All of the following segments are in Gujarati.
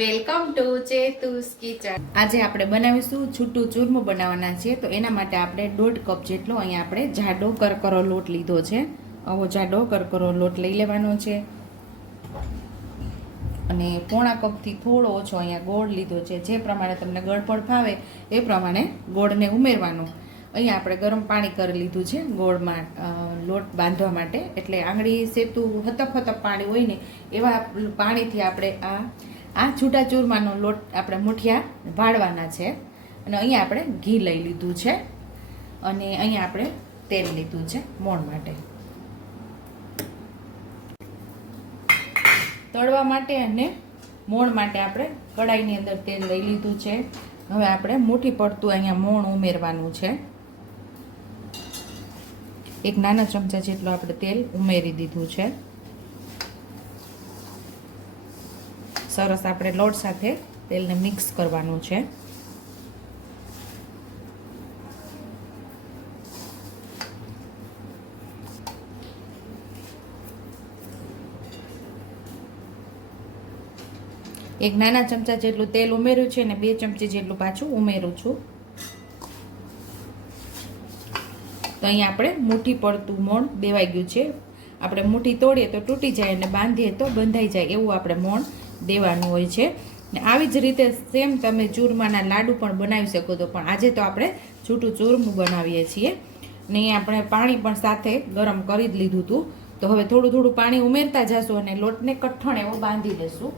Welcome to ચેતુસ kitchen. આજે આપણે બનાવીશું છૂટું ચૂરમું બનાવવાના છે તો એના માટે આપણે દોઢ કપ જેટલો અહીંયા આપણે જાડો કરકરો લોટ લીધો છે. આવો જાડો કરકરો લોટ લઈ લેવાનો છે. અને પોણા કપથી થોડો ઓછો અહીંયા ગોળ લીધો છે. જે પ્રમાણે તમને ગળપણ ફાવે એ પ્રમાણે ગોળને ઉમેરવાનું. અહીંયા આપણે ગરમ પાણી કરી લીધું છે ગોળમાં લોટ બાંધવા માટે. એટલે આંગળી સેતું હતપ હતપ પાણી હોય ને, એવા પાણીથી આપણે આ આ છૂટા ચૂરમાનો લોટ આપણે મુઠિયા વાળવાના છે. અને અહીંયા આપણે ઘી લઈ લીધું છે. અને અહીંયા આપણે તેલ લીધું છે મોણ માટે. તળવા માટે અને મોણ માટે આપણે કડાઈની અંદર તેલ લઈ લીધું છે. હવે આપણે મુઠ્ઠી પડતું અહીંયા મોણ ઉમેરવાનું છે. એક નાના ચમચા જેટલું આપણે તેલ ઉમેરી દીધું છે. સરસ આપણે લોટ સાથે તેલને મિક્સ કરવાનું છે. એક નાના ચમચા જેટલું તેલ ઉમેર્યું છે અને બે ચમચી જેટલું પાછું ઉમેરું છું. તો અહીંયા આપણે મુઠ્ઠી પડતું મોણ દેવાઈ ગયું છે. આપણે મુઠ્ઠી તોડીએ તો તૂટી જાય અને બાંધીએ તો બંધાઈ જાય એવું આપણે મોણ દેવાનું હોય છે. ને આવી જ રીતે સેમ તમે ચૂરમાના લાડુ પણ બનાવી શકો તો પણ આજે તો આપણે છૂટું ચૂરમું બનાવીએ છીએ. ને આપણે પાણી પણ સાથે ગરમ કરી જ લીધું હતું તો હવે થોડું થોડું પાણી ઉમેરતા જશું અને લોટને કઠણ એવો બાંધી દેશું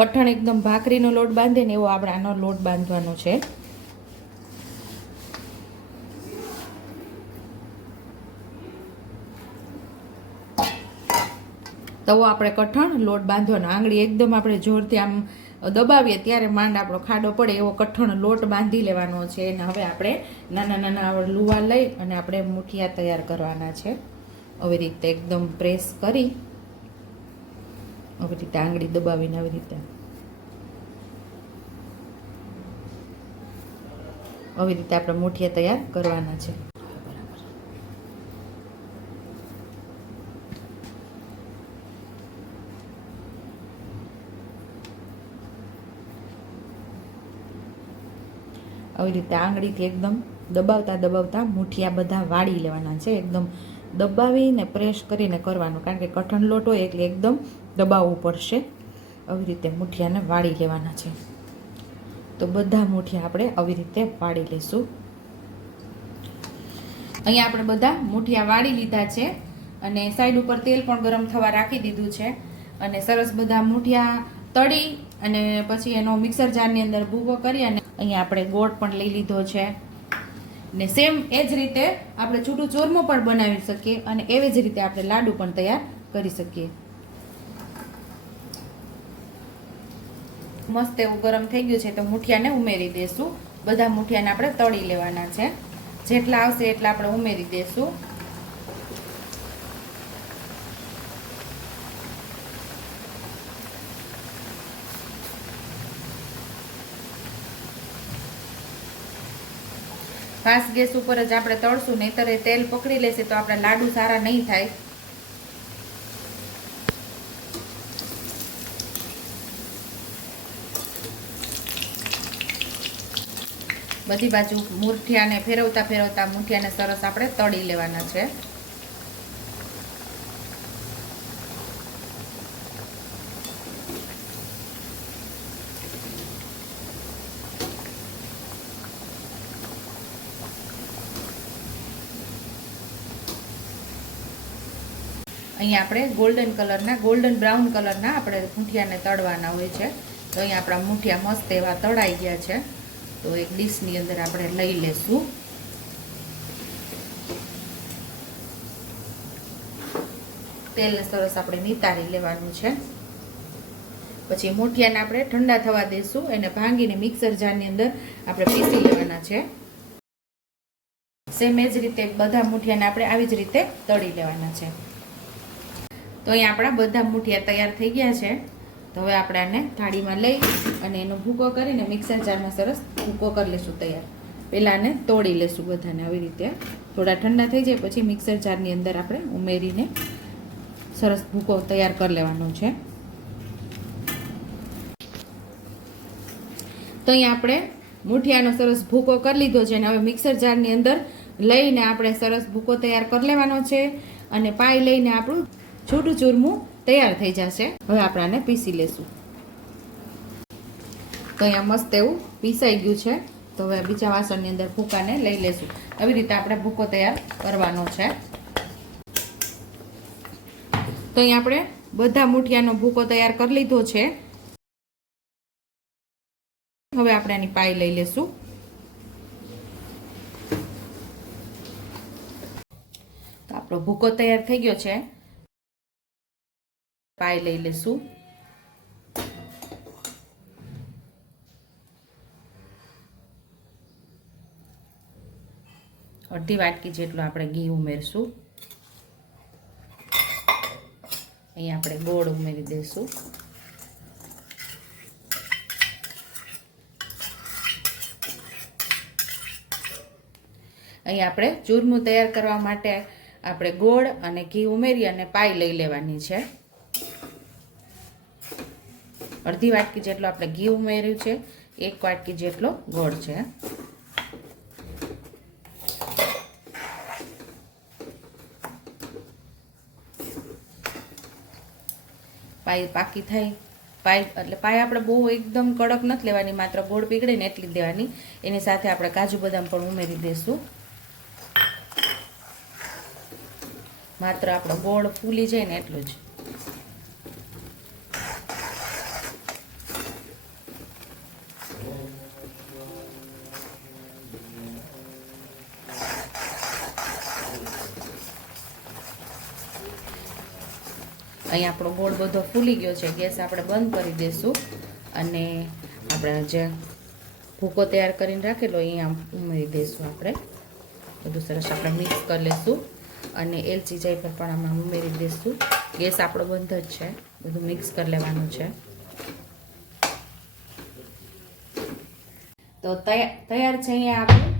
કઠણ એકદમ ભાખરીનો લોટ બાંધે ને એવો આપણે આનો લોટ બાંધવાનો છે. તવો આપણે કઠણ લોટ બાંધવાનો. આંગળી એકદમ આપણે જોરથી આમ દબાવીએ ત્યારે માંડ આપણો ખાડો પડે એવો કઠણ લોટ બાંધી લેવાનો છે. અને હવે આપણે નાના નાના લુવા લઈ અને આપણે મુઠિયા તૈયાર કરવાના છે. આવી રીતે એકદમ પ્રેસ કરી આવી રીતે આંગળી દબાવીને આવી રીતે. આવી રીતે આપણે મુઠિયા તૈયાર કરવાના છે. આવી રીતે આંગળીથી એકદમ દબાવતા દબાવતા મુઠિયા બધા વાળી લેવાના છે. એકદમ દબાવીને પ્રેસ કરીને કરવાનું. કારણ કે કઠણ લોટ હોય એટલે એકદમ દબાવવું પડશે. આવી રીતે મૂઠિયાને વાળી લેવાના છે. તો બધા મૂઠિયા આપણે આવી રીતે વાળી લઈશું. અહીંયા આપણે બધા મૂઠિયા વાળી લીધા છે. અને સાઈડ ઉપર તેલ પણ ગરમ થવા રાખી દીધું છે. અને સરસ બધા મૂઠિયા તળી અને પછી એનો મિક્સર જારની અંદર ભૂવો કરી અને અહીંયા આપણે ગોળ પણ લઈ લીધો છે. ને સેમ એ જ રીતે આપણે છૂટું ચોરમો પણ બનાવી શકીએ અને એવી જ રીતે આપણે લાડુ પણ તૈયાર કરી શકીએ. મસ્ત એવું ગરમ થઈ ગયું છે તો મુઠિયાને ઉમેરી દઈશું બધા મુઠિયાને આપણે તળી લેવાના છે. જેટલા આવશે એટલા આપણે ઉમેરી દેશું. ફાસ્ટ ગેસ ઉપર જ આપણે તળશું, નહીતર એ તેલ પકડી લેશે તો આપણા લાડુ સારા નહીં થાય. બધી બાજુ મૂઠિયાને ફેરવતા ફેરવતા મૂઠિયાને સરસ આપણે તળી લેવાના છે. અહીંયા આપણે ગોલ્ડન કલરના ગોલ્ડન બ્રાઉન કલરના આપણે મૂઠિયાને તળવાના હોય છે. તો અહીંયા આપણા મૂઠિયા મસ્ત એવા તળાઈ ગયા છે. તો એક ડીશની અંદર આપણે લઈ લેશું. તેલને સરસ આપણે નિતારી લેવાનું છે. પછી મૂઠિયાને આપણે ઠંડા થવા દઈશું એને ભાંગીને મિક્સર જારની અંદર આપણે પીસી લેવાના છે. સેમ એ જ રીતે બધા મૂઠિયાને આપણે આવી જ રીતે તળી લેવાના છે. તો અહીંયા આપણા બધા મૂઠિયા તૈયાર થઈ ગયા છે. તો હવે આપણે આને થાળીમાં લઈ અને એનો ભૂકો કરીને મિક્સર જારમાં સરસ ભૂકો કરી લઈશું તૈયાર. પહેલાં આને તોડી લઈશું બધાને આવી રીતે. થોડા ઠંડા થઈ જાય પછી મિક્સર જારની અંદર આપણે ઉમેરીને સરસ ભૂકો તૈયાર કરી લેવાનો છે. તો અહીંયા આપણે મૂઠિયાનો સરસ ભૂકો કરી લીધો છે અને હવે મિક્સર જારની અંદર લઈને આપણે સરસ ભૂકો તૈયાર કરી લેવાનો છે. અને પાઈ લઈને આપણું છૂટું ચૂરમું તૈયાર થઈ જશે. હવે આપણે આને પીસી લેશું. તો અહીંયા મસ્ત એવું પીસાઈ ગયું છે. તો હવે બીજા વાસણની અંદર ભૂકાને લઈ લેશું. આવી રીતે આપણે ભૂકો તૈયાર કરવાનો છે. તો અહીંયા આપણે બધા મૂઠિયાનો ભૂકો તૈયાર કરી લીધો છે. હવે આપણે આની પાઈ લઈ લેશું. તો આપણો ભૂકો તૈયાર થઈ ગયો છે. પાઈ લઈ લેશું અડધી વાટકી જેટલું આપણે ઘી ઉમેરશું. અહીં આપણે ગોળ ઉમેરી દઈશું. અહીં આપણે ચૂરમું તૈયાર કરવા માટે આપણે ગોળ અને ઘી ઉમેરી અને પાઈ લઈ લેવાની છે. અડધી વાટકી જેટલો આપણે ઘી ઉમેર્યું છે, એક વાટકી જેટલો ગોળ છે. પાઈ પાકી થાય પાઈ, એટલે પાય આપણે બહુ એકદમ કડક નથી લેવાની, માત્ર ગોળ પીગળે ને એટલી દેવાની. એની સાથે આપણે કાજુ બદામ પણ ઉમેરી દઈશું. માત્ર આપણો ગોળ ફૂલી જાય ને એટલું જ. અહીં આપણો ગોળ બધો ફૂલી ગયો છે. ગેસ આપણે બંધ કરી દઈશું અને આપણે જે ભૂકો તૈયાર કરીને રાખેલો અહીંયા ઉમેરી દઈશું આપણે. બધું સરસ આપણે મિક્સ કરી લઈશું અને એલચી પર પણ આમાં ઉમેરી દઈશું ગેસ આપણો બંધ જ છે. બધું મિક્સ કરી લેવાનું છે. તો તૈયાર છે અહીંયા આપણું